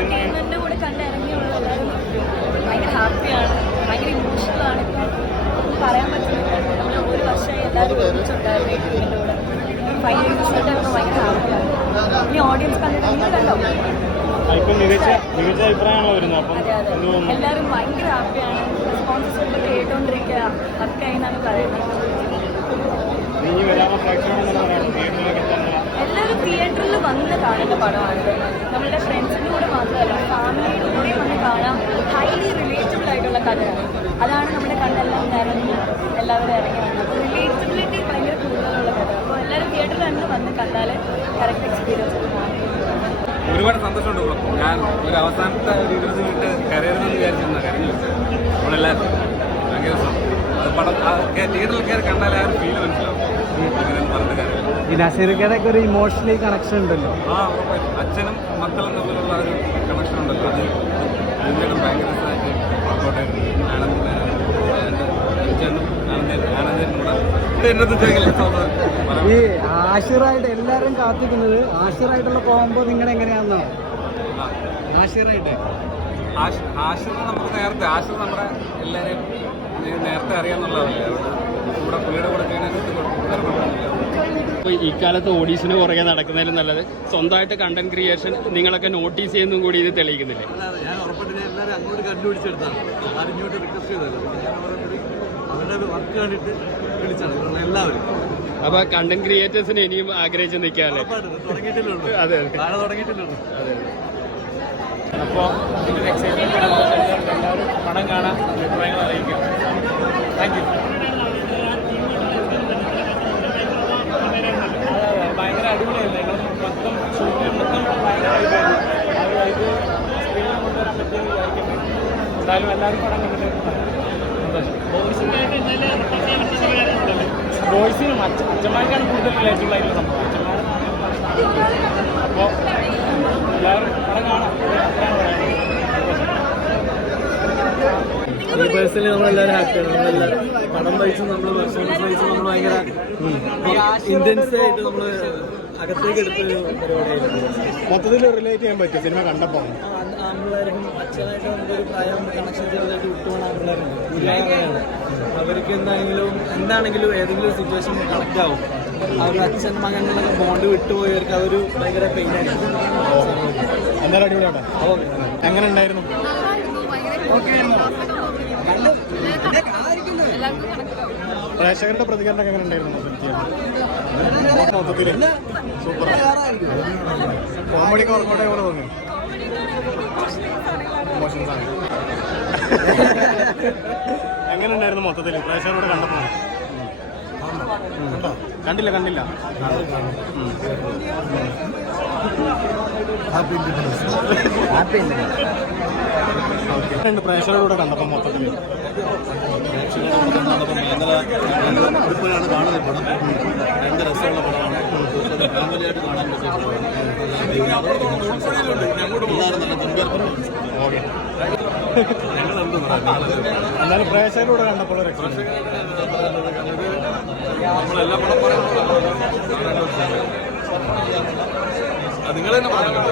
എൻ്റർടൈൻമെൻറ്റിൻ്റെ കൂടെ കണ്ടിറങ്ങിയുള്ള എല്ലാവരും ഭയങ്കര ഹാപ്പിയാണ്, ഭയങ്കര ഇമോഷണലാണ്. ഇപ്പം പറയാൻ പറ്റുന്നില്ല, നമ്മൾ ഒരു വർഷമായി എല്ലാവരും ഒരുമിച്ചുണ്ടായിരുന്നു ഈ ടീമിൻ്റെ കൂടെ. ഫൈനൽ റിസൾട്ട് ആയിരുന്നു ഭയങ്കര ഹാപ്പിയാണ്. ഇനി ഓഡിയൻസ് കണ്ടിട്ട് നിങ്ങൾ കണ്ടോ? അതെ അതെ, എല്ലാവരും ഭയങ്കര ഹാപ്പിയാണ്. റെസ്പോൺസസ് ഒക്കെ കേട്ടോണ്ടിരിക്കുക, വർക്കായി എന്നാണ് പറയുന്നത്. എല്ലാവരും തിയേറ്ററിൽ വന്ന് കാണുന്ന പടമാണിത്. നമ്മളുടെ ഫ്രണ്ട്സിൻ്റെ കൂടെ മാത്രമല്ല, ഫാമിലിയുടെ കൂടെ വന്ന് കാണാം. ഹൈലി റിലേറ്റബിൾ ആയിട്ടുള്ള കഥയാണ്. അതാണ് നമ്മുടെ കണ്ണെല്ലാം നിറഞ്ഞ് എല്ലാവരും ഇറങ്ങി വന്നത്. റിലേറ്റബിലിറ്റി ഭയങ്കര കൂടുതലുള്ള കഥ. അപ്പോൾ എല്ലാവരും തിയേറ്ററിൽ തന്നെ വന്ന് കണ്ടാൽ കറക്റ്റ് എക്സ്പീരിയൻസ് ഒരുപാട് സന്തോഷമുണ്ട്. ഞാൻ ഒരു അവസാനത്തെ ദിവസം വിട്ട് കരയരുതെന്ന് വിചാരിച്ചിരുന്ന കരഞ്ഞു നമ്മളെല്ലാവരും ഭയങ്കര അത് പടം തിയേറ്ററിൽ കയറി കണ്ടാൽ ആ ഒരു ഫീല് മനസ്സിലാവും. അങ്ങനെ പറഞ്ഞ കാര്യം ഈ നസീർക്കടൊക്കെ ഒരു ഇമോഷണലി കണക്ഷൻ ഉണ്ടല്ലോ. അച്ഛനും മക്കളും തമ്മിലുള്ള ഒരു കണക്ഷൻ ഉണ്ടല്ലോ. അത് അതിൻ്റെ ഭയങ്കര ഈ ആഷിറായിട്ട് എല്ലാവരും കാത്തിക്കുന്നത് ആഷിറായിട്ടുള്ള കോമ്പോ നിങ്ങൾ എങ്ങനെയാണെന്നോ? ആഷിറായിട്ട് ആഷിർ നമുക്ക് നേരത്തെ ആഷിർ നമ്മുടെ എല്ലാവരെയും നേരത്തെ അറിയാമെന്നുള്ളതല്ലേ. കൂടെ പുള്ളിയുടെ കൂടെ ഇപ്പോൾ ഇക്കാലത്ത് ഓഡീഷന് പുറകെ നടക്കുന്നതിലും നല്ലത് സ്വന്തമായിട്ട് കണ്ടന്റ് ക്രിയേഷൻ നിങ്ങളൊക്കെ നോട്ടീസ് ചെയ്യുന്നതും കൂടി ഇത് തെളിയിക്കുന്നില്ലേ? ഞാൻ ഉറപ്പായിട്ട് എല്ലാവരും അങ്ങോട്ട് കണ്ടുപിടിച്ചെടുത്താണ്. ആരും ഇങ്ങോട്ട് റിക്വസ്റ്റ് ചെയ്തല്ലോ. അവരുടെ വർക്ക് കണ്ടിട്ട് വിളിച്ചാണ് എല്ലാവരും. അപ്പോൾ കണ്ടന്റ് ക്രിയേറ്റേഴ്സിന് ഇനിയും ആഗ്രഹിച്ച് നിൽക്കാമല്ലേ? തുടങ്ങിയിട്ടില്ലേ ഉള്ളൂ. അതെ അതെ, നാളെ തുടങ്ങിയിട്ടില്ലേ ഉള്ളൂ. അതെ. അപ്പോൾ ഇതിൻ്റെ എക്സൈറ്റ്മെൻറ്റ് എല്ലാവരും പടം കാണാൻ അഭിപ്രായങ്ങൾ അറിയിക്കാം. Thank you. ഭയങ്കര അടിപൊളിയല്ലേ? മൊത്തം ഷൂട്ടിൽ മൊത്തം ഭയങ്കര ഇത് സ്ക്രീനിൽ കൊണ്ടുവരാൻ പറ്റിയെന്ന് വിചാരിക്കുന്നു. എന്തായാലും എല്ലാവരും പടം കണ്ടിട്ട് ബോയ്സിനും അച്ഛന്മാർക്കാണ് കൂടുതൽ റിലേറ്റബിൾ ആയിട്ടുള്ള സംഭവം. അപ്പോൾ എല്ലാവരും പടം കാണാം. പേഴ്സണലി നമ്മളെല്ലാവരും ഹാപ്പിയാണ്. നമ്മളെല്ലാവരും പടം വഹിച്ച് നമ്മൾ പെർഫോമൻസ് വഹിച്ച് നമ്മൾ ഭയങ്കര ഇന്റൻസ് ആയിട്ട് നമ്മൾ അകത്തേക്ക് എടുത്തൊരു പരിപാടിയായിരുന്നു. മൊത്തത്തിൽ റിലേറ്റ് ചെയ്യാൻ പറ്റും സിനിമ കണ്ടപ്പോൾ. നമ്മളായിരിക്കും അച്ഛനായിട്ട് നമുക്കൊരു പ്രായം കണക്ഷൻ ചെയ്തതായിട്ട് വിട്ടുപോകുന്ന പിള്ളേരുണ്ട്. അവർക്ക് എന്താണെങ്കിലും ഏതെങ്കിലും സിറ്റുവേഷൻ കണക്റ്റ് ആവും. ആ ഒരു അച്ഛൻ മകനിലൊക്കെ ബോണ്ട് വിട്ടുപോയവർക്ക് അതൊരു ഭയങ്കര പെയിൻ ആയിരിക്കും. എന്തായാലും അടിപൊളിയാട്ടെ. എങ്ങനെ ഉണ്ടായിരുന്നു? പ്രേക്ഷകരുടെ പ്രതികരണം എങ്ങനെ ഉണ്ടായിരുന്നു? മൊത്തത്തിൽ സൂപ്പർ. കോമഡിക്ക് വർക്കൗട്ട് പോലെ തോന്നി. ഇമോഷൻസ് ആണ്. എങ്ങനെ ഉണ്ടായിരുന്നു മൊത്തത്തിൽ പ്രേക്ഷകരോട് കണ്ടപ്പോൾ? കണ്ടില്ല പ്രേക്ഷകരോട് കണ്ടപ്പോൾ മൊത്തത്തിൽ ഇപ്പോഴാണ് കാണുന്നത് പടം. ഭയങ്കര രസമുള്ള പടമാണ്. ഫാമിലിയായിട്ട് കാണാൻ പറ്റിയ എന്നാലും പ്രേക്ഷകരോട് കണ്ടപ്പോൾ നമ്മളെല്ലാ പടം നിങ്ങൾ തന്നെ പറഞ്ഞു.